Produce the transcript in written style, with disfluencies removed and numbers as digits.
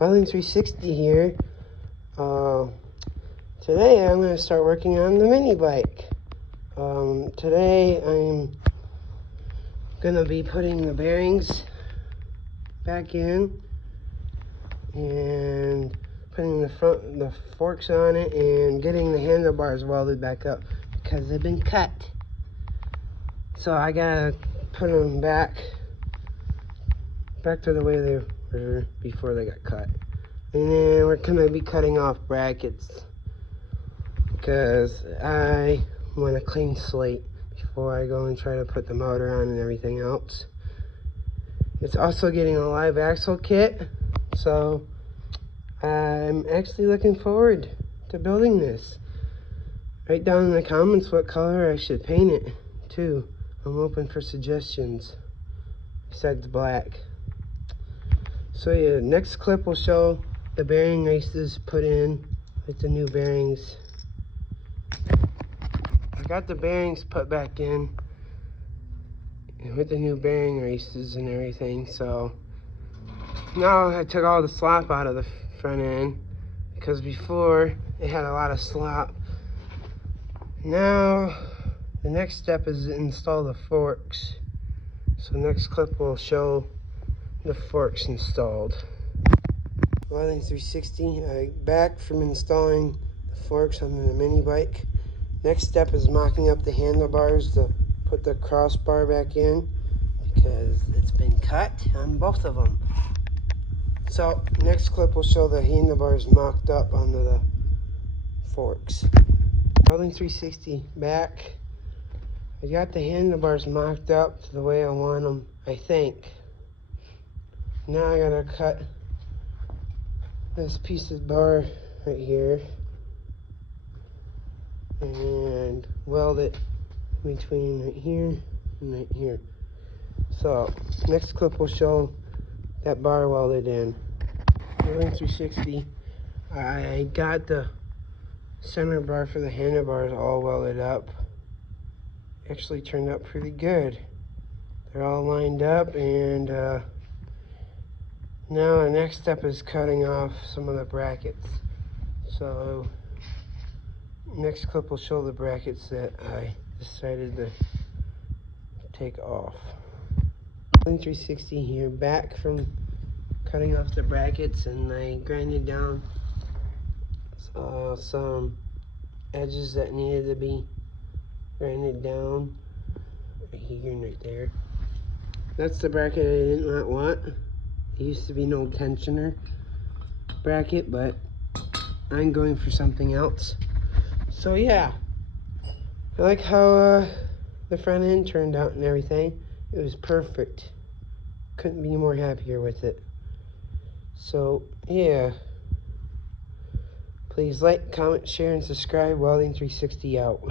Welding 360 here. Today I'm going to start working on the mini bike. Today I'm going to be putting the bearings back in and putting the forks on it and getting the handlebars welded back up because they've been cut. So I gotta put them back to the way they were before they got cut. And then we're gonna be cutting off brackets because I want a clean slate before I go and try to put the motor on and everything else. It's also getting a live axle kit, so I'm actually looking forward to building this. Write down in the comments what color I should paint it too. I'm open for suggestions besides black. So yeah, next clip will show the bearing races put in with the new bearings. I got the bearings put back in with the new bearing races and everything, so now I took all the slop out of the front end because before it had a lot of slop. Now the next step is to install the forks. So next clip will show the forks installed. Welding 360, back from installing the forks on the mini bike. Next step is mocking up the handlebars to put the crossbar back in because it's been cut on both of them. So next clip will show the handlebars mocked up onto the forks. Welding 360 back. I got the handlebars mocked up to the way I want them, I think. Now I gotta cut this piece of bar right here and weld it between right here and right here. So next clip will show that bar welded in. Welding 360, I got the center bar for the handlebars all welded up. Actually turned out pretty good. They're all lined up, and now the next step is cutting off some of the brackets. So next clip will show the brackets that I decided to take off. 360 here, back from cutting off the brackets, and I grinded down some edges that needed to be grinded down right here and right there. That's the bracket I did not want. It used to be no tensioner bracket, but I'm going for something else. So yeah, I like how the front end turned out and everything. It was perfect. Couldn't be more happier with it. So yeah, please like, comment, share, and subscribe. Welding 360 out.